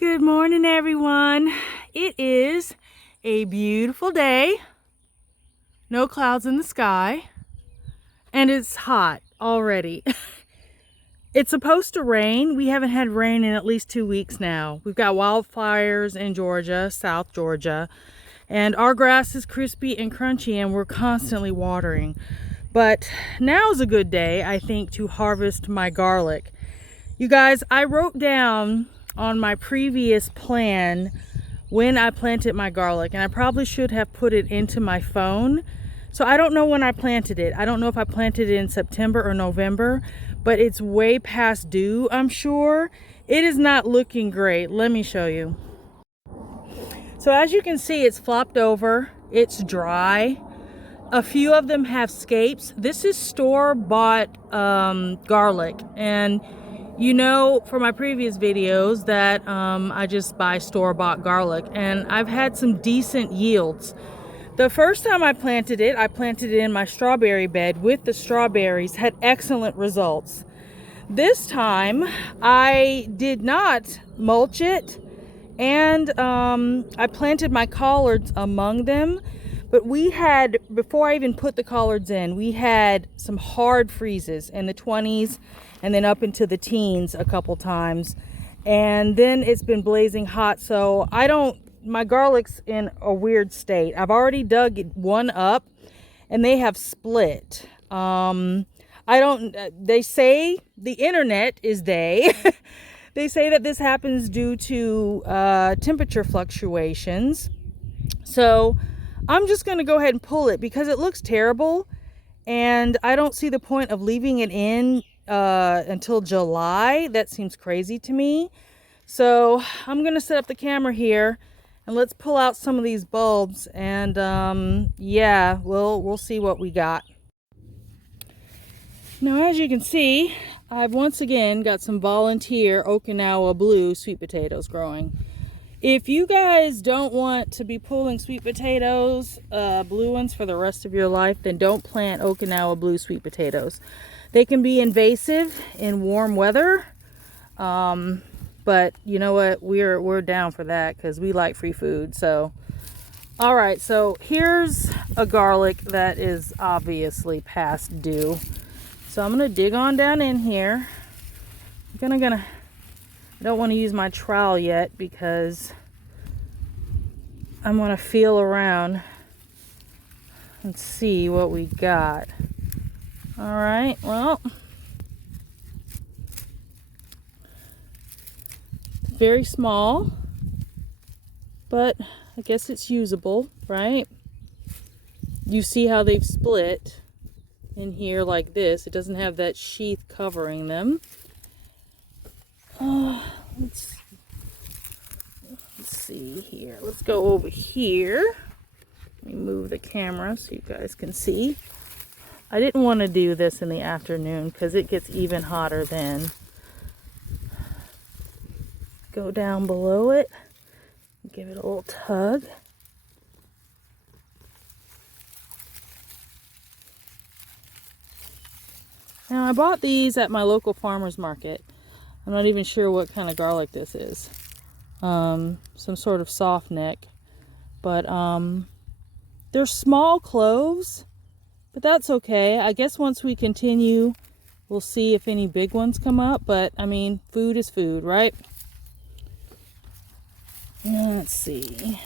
Good morning, everyone. It is a beautiful day. No clouds in the sky. And it's hot already. It's supposed to rain. We haven't had rain in at least 2 weeks now. We've got wildfires in Georgia, South Georgia. And our grass is crispy and crunchy and we're constantly watering. But now's a good day, I think, to harvest my garlic. You guys, I wrote down on my previous plan when I planted my garlic, and I probably should have put it into my phone. So I don't know when I planted it. I don't know if I planted it in September or November, but it's way past due, I'm sure. It is not looking great. Let me show you. So as you can see, it's flopped over. It's dry. A few of them have scapes. This is store-bought garlic, and you know from my previous videos that I just buy store-bought garlic, and I've had some decent yields. The first time I planted it in my strawberry bed with the strawberries, had excellent results. This time I did not mulch it, and I planted my collards among them. But we had, before I even put the collards in, we had some hard freezes in the 20s and then up into the teens a couple times. And then it's been blazing hot. So my garlic's in a weird state. I've already dug one up and they have split. They say, the internet is they say that this happens due to temperature fluctuations. So I'm just going to go ahead and pull it because it looks terrible, and I don't see the point of leaving it in until July. That seems crazy to me. So I'm going to set up the camera here and let's pull out some of these bulbs, and yeah, we'll see what we got. Now, as you can see, I've once again got some volunteer Okinawa blue sweet potatoes growing. If you guys don't want to be pulling sweet potatoes, blue ones, for the rest of your life, then don't plant Okinawa blue sweet potatoes. They can be invasive in warm weather, but you know what? We're down for that because we like free food. So, all right. So here's a garlic that is obviously past due. So I'm gonna dig on down in here. I don't want to use my trowel yet because I'm going to feel around and see what we got. All right, well, very small, but I guess it's usable, right? You see how they've split in here like this. It doesn't have that sheath covering them. Let's see here. Let's go over here. Let me move the camera so you guys can see. I didn't want to do this in the afternoon because it gets even hotter then. Go down below it. Give it a little tug. Now, I bought these at my local farmer's market. I'm not even sure what kind of garlic this is. Some sort of soft neck. But they're small cloves, but that's okay. I guess once we continue, we'll see if any big ones come up. But I mean, food is food, right? Let's see.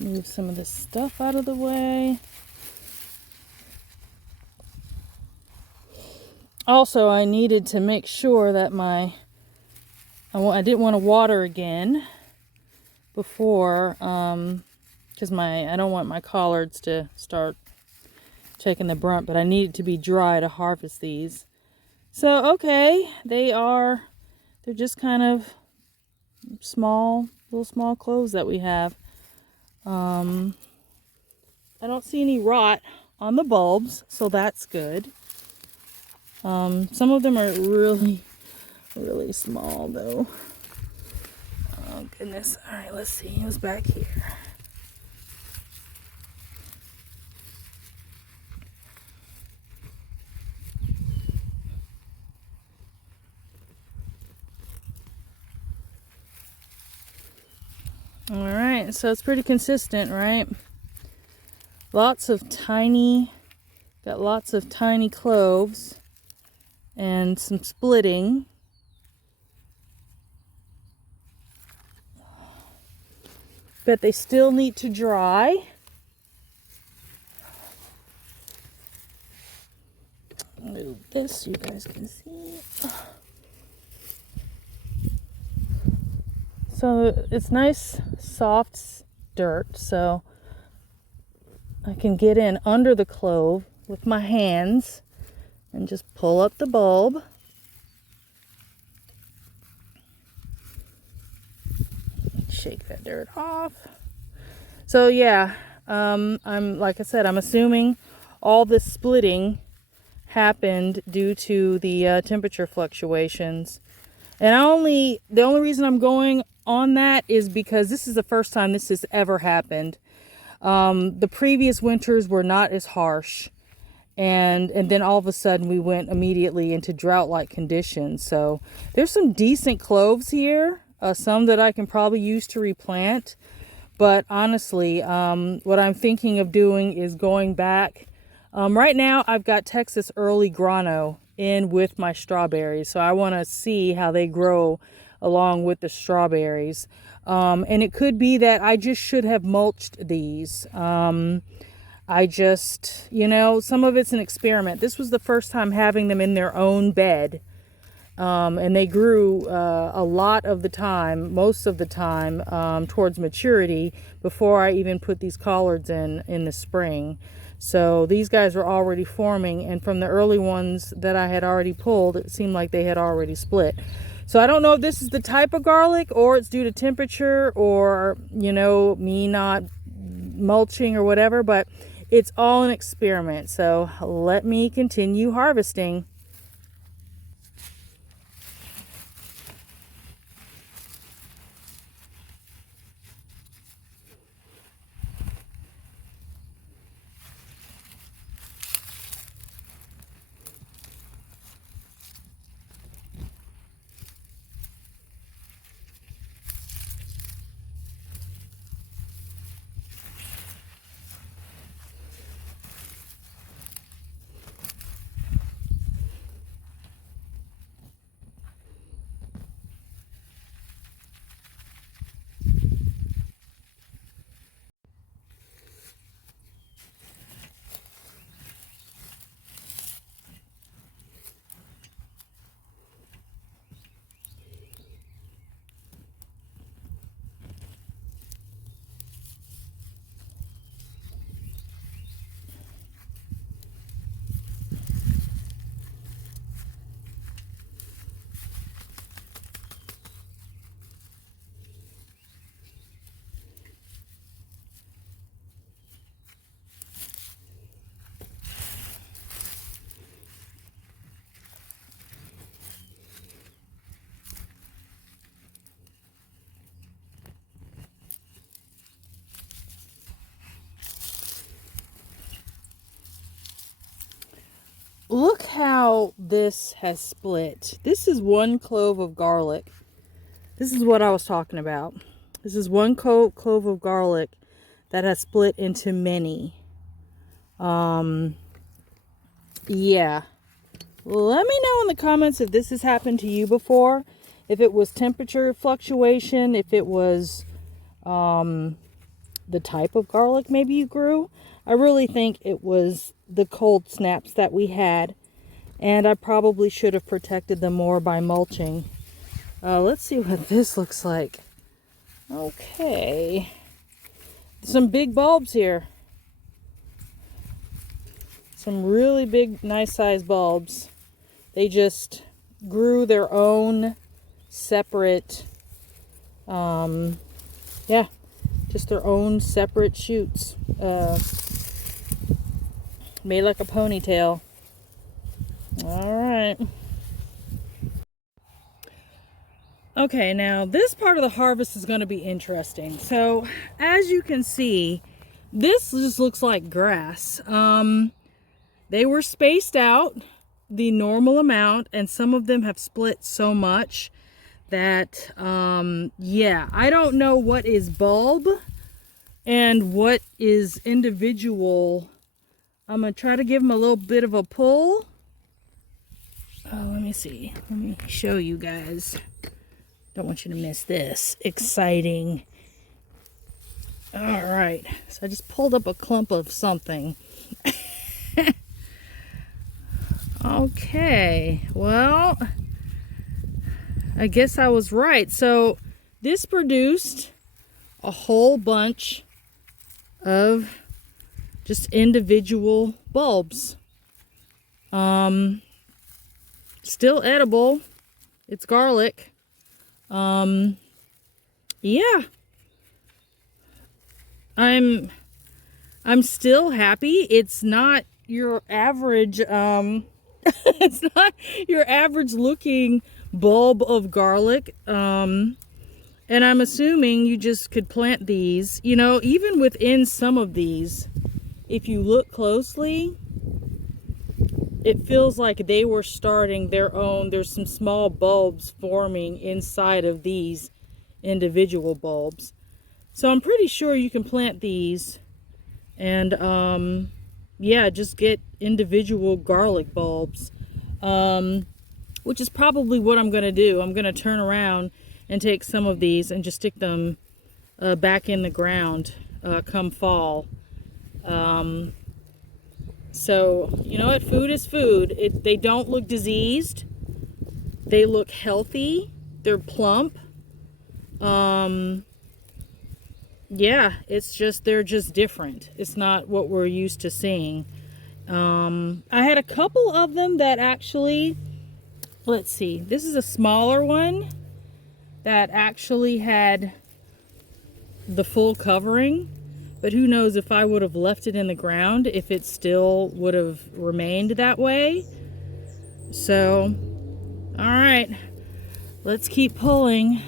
Move some of this stuff out of the way. Also, I needed to make sure that I didn't want to water again before, because I don't want my collards to start taking the brunt, but I need it to be dry to harvest these. So, okay, they're just kind of little small cloves that we have. I don't see any rot on the bulbs, so that's good. Some of them are really, really small though. Oh goodness. All right, let's see who's back here. All right, so it's pretty consistent, right? Lots of tiny, got lots of tiny cloves and some splitting. But they still need to dry. Move this so you guys can see. So it's nice, soft dirt, so I can get in under the clove with my hands and just pull up the bulb. Shake that dirt off. So yeah, like I said, I'm assuming all this splitting happened due to the temperature fluctuations. And the only reason I'm going on that is because this is the first time this has ever happened. The previous winters were not as harsh, and then all of a sudden we went immediately into drought-like conditions. So there's some decent cloves here, some that I can probably use to replant. But honestly, what I'm thinking of doing is going back. Right now I've got Texas early grano in with my strawberries, so I want to see how they grow along with the strawberries. And it could be that I just should have mulched these. I just, some of it's an experiment. This was the first time having them in their own bed. And they grew a lot of the time, most of the time, towards maturity before I even put these collards in the spring. So these guys were already forming, and from the early ones that I had already pulled, it seemed like they had already split. So I don't know if this is the type of garlic, or it's due to temperature, or, me not mulching or whatever, but it's all an experiment. So let me continue harvesting. Look how this has split. This is one clove of garlic. This is what I was talking about. This is one clove of garlic that has split into many. Yeah. Let me know in the comments if this has happened to you before. If it was temperature fluctuation, if it was the type of garlic maybe you grew. I really think it was the cold snaps that we had, and I probably should have protected them more by mulching. Let's see what this looks like. Okay, some big bulbs here, some really big nice sized bulbs. They just grew their own separate yeah, just their own separate shoots. Made like a ponytail. All right. Okay, now this part of the harvest is going to be interesting. So, as you can see, this just looks like grass. They were spaced out the normal amount, and some of them have split so much that, yeah, I don't know what is bulb and what is individual. I'm going to try to give them a little bit of a pull. Oh, let me see. Let me show you guys. Don't want you to miss this. Exciting. All right. So I just pulled up a clump of something. Okay. Well, I guess I was right. So this produced a whole bunch of just individual bulbs. Still edible. It's garlic. Yeah. I'm still happy. It's not your average it's not your average looking bulb of garlic. And I'm assuming you just could plant these, you know, even within some of these, if you look closely, it feels like they were starting their own. There's some small bulbs forming inside of these individual bulbs. So I'm pretty sure you can plant these and yeah, just get individual garlic bulbs, which is probably what I'm going to do. I'm going to turn around and take some of these and just stick them back in the ground come fall. So, you know what? Food is food. They don't look diseased. They look healthy. They're plump. Yeah, it's just, they're just different. It's not what we're used to seeing. I had a couple of them that actually, let's see, this is a smaller one that actually had the full covering. But who knows if I would have left it in the ground, if it still would have remained that way. So, all right, let's keep pulling.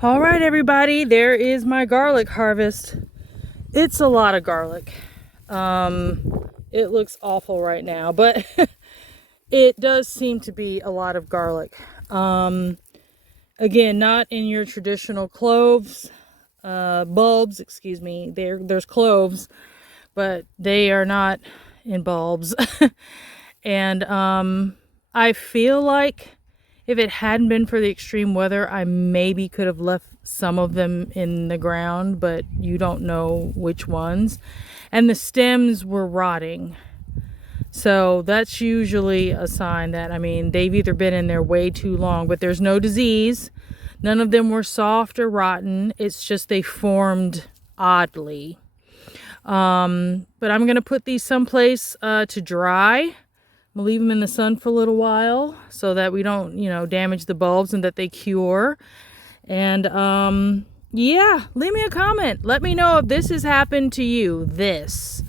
All right, everybody, there is my garlic harvest. It's a lot of garlic. It looks awful right now, but it does seem to be a lot of garlic. Again, not in your traditional cloves, bulbs, excuse me. There's cloves, but they are not in bulbs. And I feel like if it hadn't been for the extreme weather, I maybe could have left some of them in the ground, but you don't know which ones. And the stems were rotting. So that's usually a sign that, I mean, they've either been in there way too long, but there's no disease. None of them were soft or rotten. It's just they formed oddly. But I'm going to put these someplace to dry. We'll leave them in the sun for a little while so that we don't, damage the bulbs and that they cure. And yeah, leave me a comment. Let me know if this has happened to you. This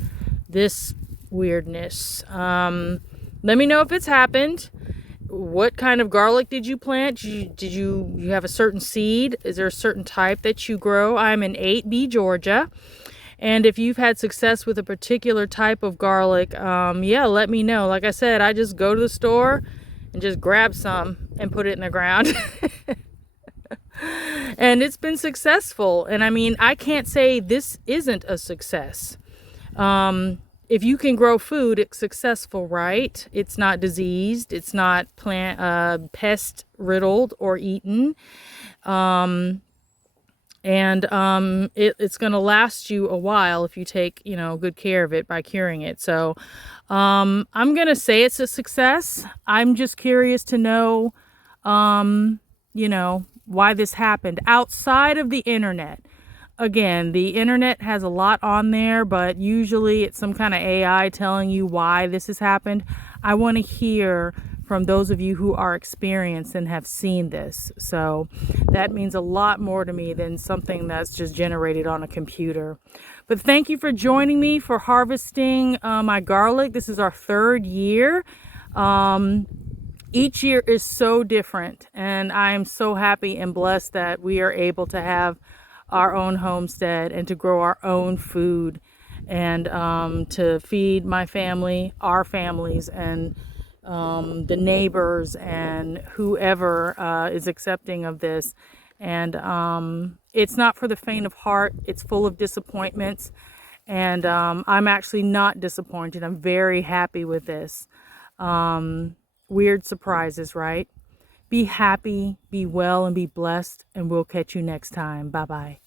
weirdness. Let me know if it's happened. What kind of garlic did you plant? Did you have a certain seed? Is there a certain type that you grow? I'm in 8B, Georgia. And if you've had success with a particular type of garlic, yeah, let me know. Like I said, I just go to the store and just grab some and put it in the ground. And it's been successful. And I mean, I can't say this isn't a success. If you can grow food, it's successful, right? It's not diseased. It's not pest riddled or eaten. It's going to last you a while if you take, good care of it by curing it. So, I'm going to say it's a success. I'm just curious to know, why this happened outside of the internet. Again, the internet has a lot on there, but usually it's some kind of AI telling you why this has happened. I want to hear from those of you who are experienced and have seen this. So that means a lot more to me than something that's just generated on a computer. But thank you for joining me for harvesting my garlic. This is our 3rd year. Each year is so different, and I'm so happy and blessed that we are able to have our own homestead and to grow our own food and to feed my family, our families, and the neighbors and whoever is accepting of this. And it's not for the faint of heart. It's full of disappointments, and I'm actually not disappointed. I'm very happy with this. Weird surprises, right? Be happy, be well, and be blessed, and we'll catch you next time. Bye-bye.